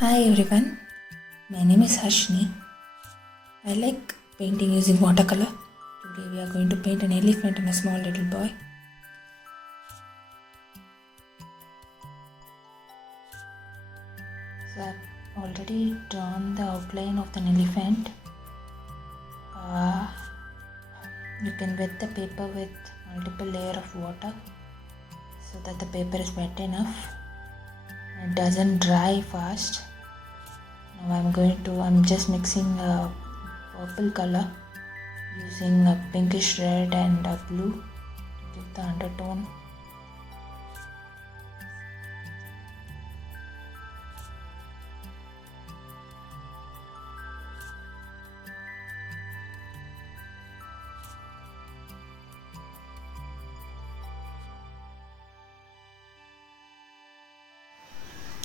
Hi everyone, my name is Harshni. I like painting using watercolor. Today we are going to paint an elephant and a small little boy. So I've already drawn the outline of an elephant. You can wet the paper with multiple layer of water so that the paper is wet enough and it doesn't dry fast. Now I'm just mixing a purple color using a pinkish red and a blue to give the undertone.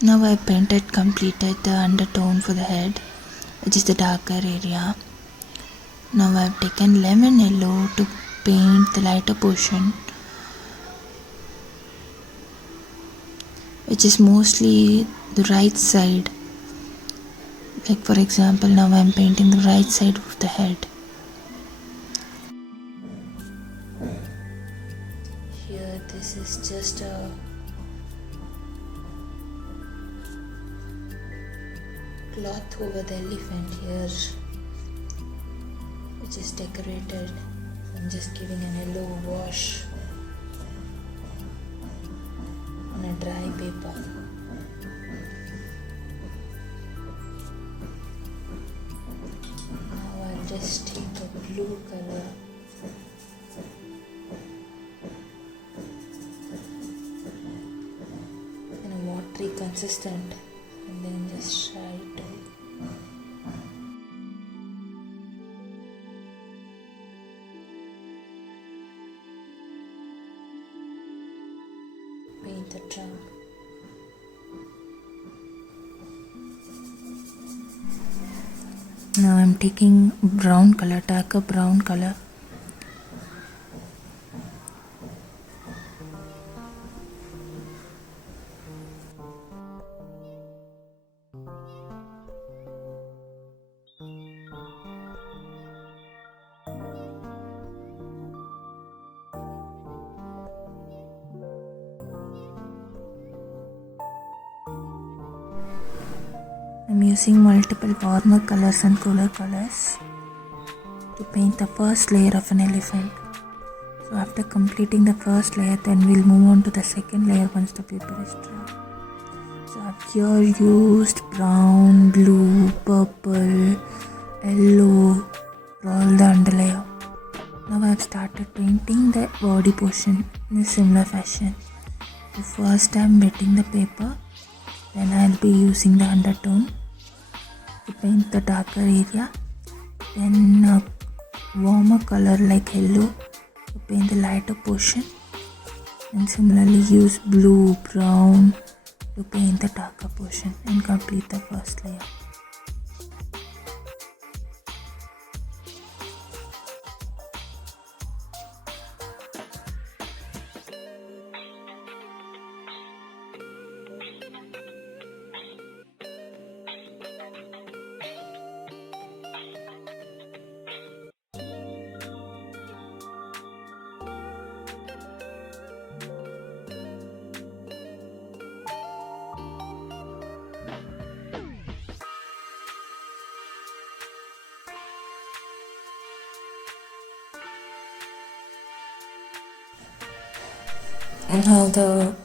Now I completed the undertone for the head, which is the darker area. Now I've taken lemon yellow to paint the lighter portion, which is mostly the right side. Like for example, now I'm painting the right side of the head. Here this is just a cloth over the elephant here, which is decorated. I'm just giving an yellow wash on a dry paper. Now I'll just take a blue color in a watery consistent and then just try to paint the trunk. Now I'm taking brown color, darker brown color. I'm using multiple warmer colors and cooler colors to paint the first layer of an elephant. So after completing the first layer, then we'll move on to the second layer once the paper is dry. So I've here used brown, blue, purple, yellow for all the underlayer. Now I've started painting the body portion in a similar fashion. So first I'm wetting the paper, then I'll be using the undertone to paint the darker area, then a warmer color like yellow to paint the lighter portion, and similarly use blue, brown to paint the darker portion and complete the first layer. And now the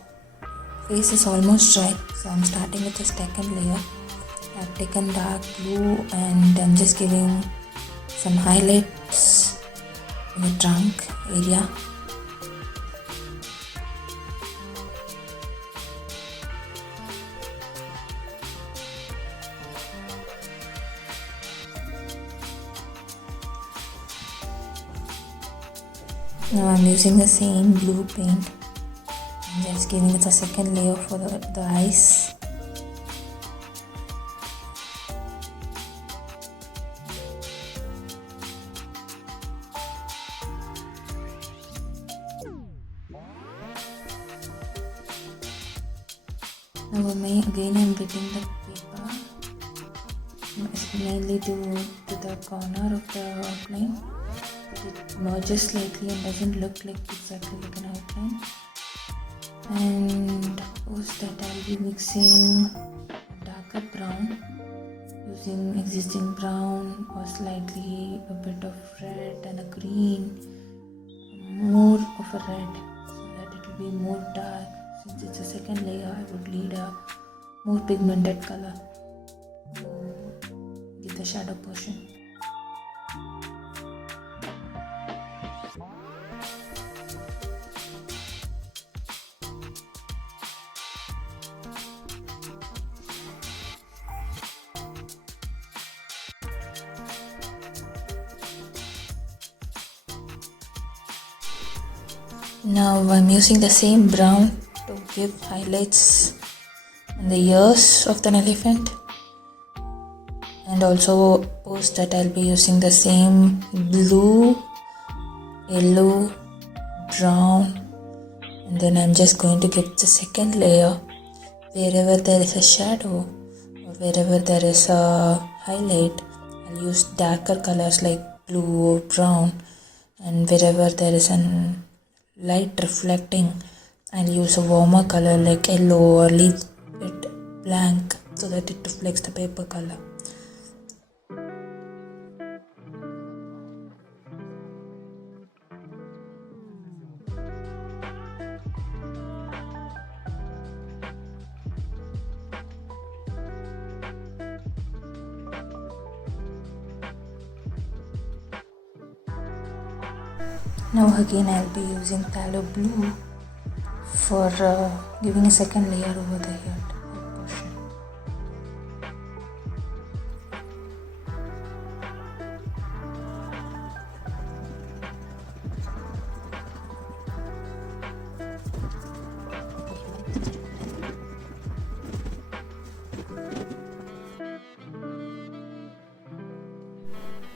face is almost dry, so I'm starting with the second layer. I've taken dark blue and I'm just giving some highlights in the trunk area. Now I'm using the same blue paint. I'm just giving it a second layer for the eyes. Now again I'm getting the paper mainly to the corner of the outline. It merges slightly and doesn't look like exactly like an outline. And post that I'll be mixing darker brown using existing brown or slightly a bit of red and a green, more of a red, so that it will be more dark. Since it's a second layer, I would need a more pigmented color to give the shadow portion. Now I'm using the same brown to give highlights on the ears of an elephant, and also post that I'll be using the same blue, yellow, brown, and then I'm just going to give the second layer wherever there is a shadow or wherever there is a highlight. I'll use darker colors like blue or brown, and wherever there is a light reflecting, I'll use a warmer color like yellow or leave it blank so that it reflects the paper color. Now again I'll be using phthalo blue for giving a second layer over the head portion.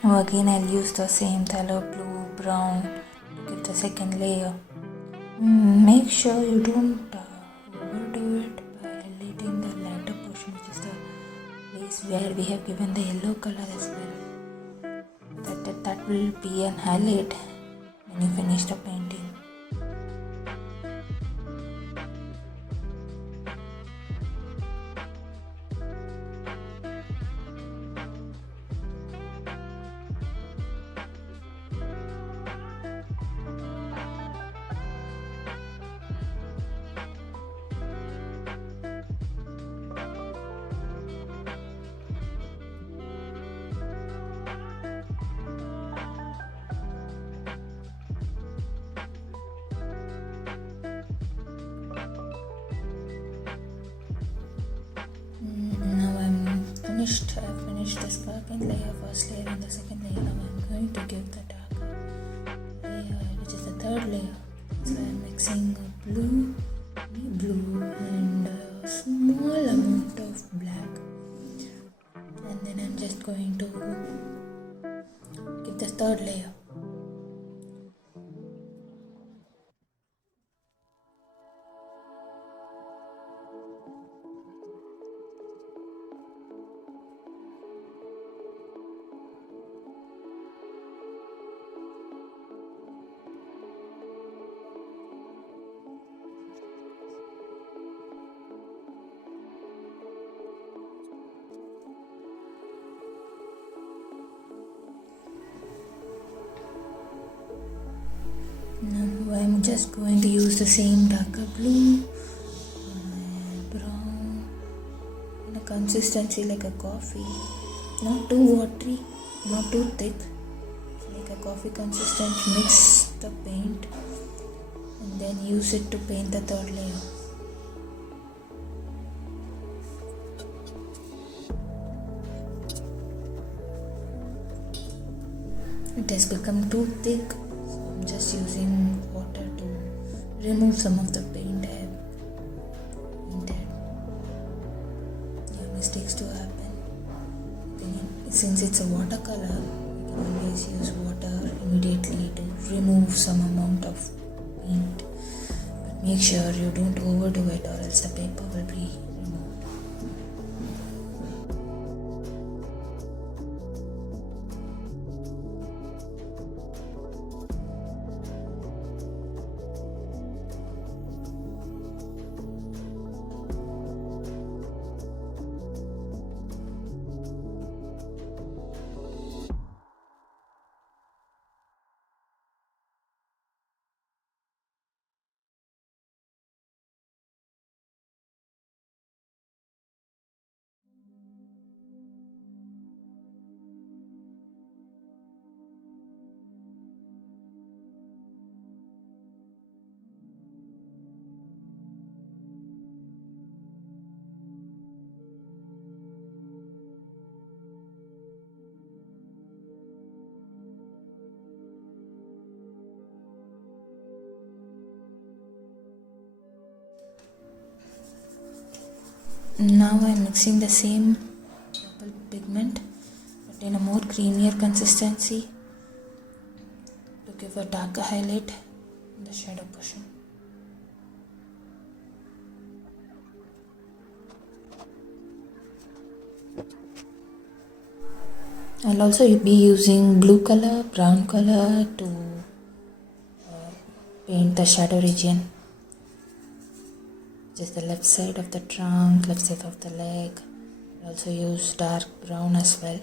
Now again I'll use the same phthalo blue, brown to give the second layer. Make sure you don't overdo it by highlighting the lighter portion, which is the place where we have given the yellow color as well. That will be an highlight when you finish the painting. I've finished the sparkling layer, first layer and the second layer. Now I'm going to give the darker layer, which is the third layer. So I'm mixing blue and a small amount of black, and then I'm just going to give the third layer. Now I'm just going to use the same darker blue and brown in a consistency like a coffee, not too watery, not too thick, like a coffee consistent. Mix the paint and then use it to paint the third layer. It has become too thick, so I'm just using water to remove some of the paint I have painted. Yeah, mistakes do happen. Since it's a watercolor, you can always use water immediately to remove some amount of paint. But make sure you don't overdo it, or else the paper will be And now I'm mixing the same purple pigment but in a more creamier consistency to give a darker highlight in the shadow portion. I'll also be using blue color, brown color to paint the shadow region. Just the left side of the trunk, left side of the leg. I'll also use dark brown as well.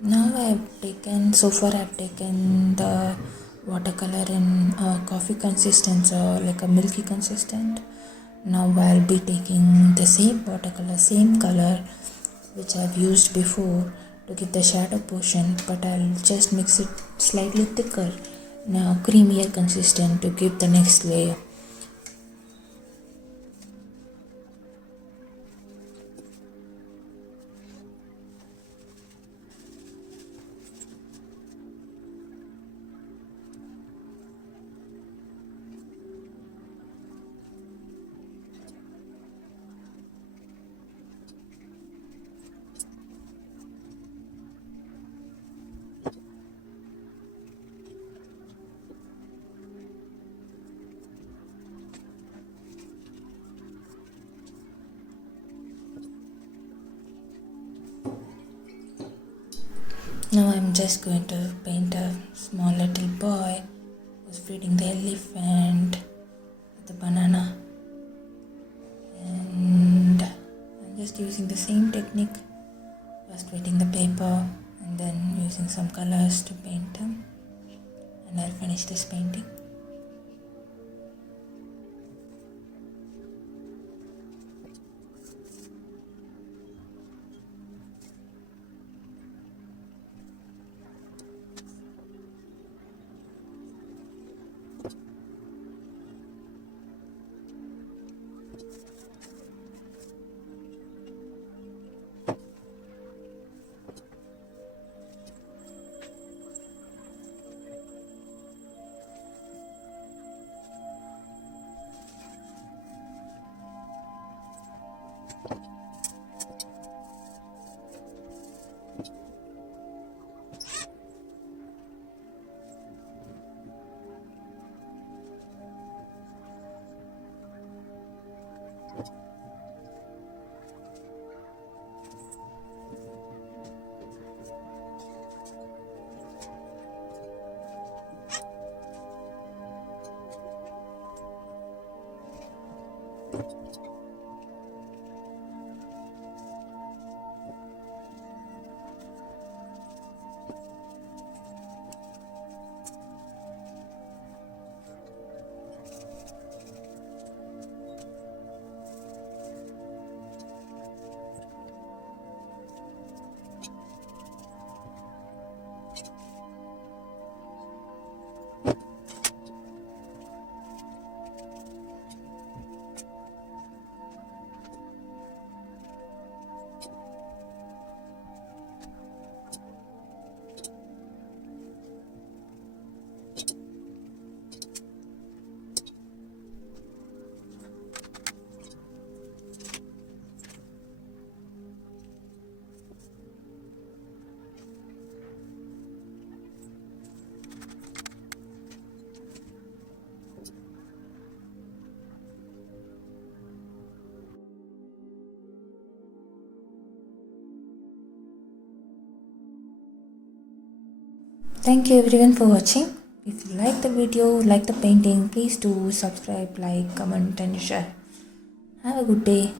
Now I've taken the watercolor in a coffee consistence or like a milky consistent. Now I'll be taking the same watercolor, same color which I've used before to give the shadow portion, but I'll just mix it slightly thicker, now creamier consistent to give the next layer. Now I'm just going to paint a small little boy who's feeding the elephant with the banana, and I'm just using the same technique, first wetting the paper and then using some colors to paint them, and I'll finish this painting. Thank you everyone for watching. If you like the video, like the painting, please do subscribe, like, comment and share. Have a good day.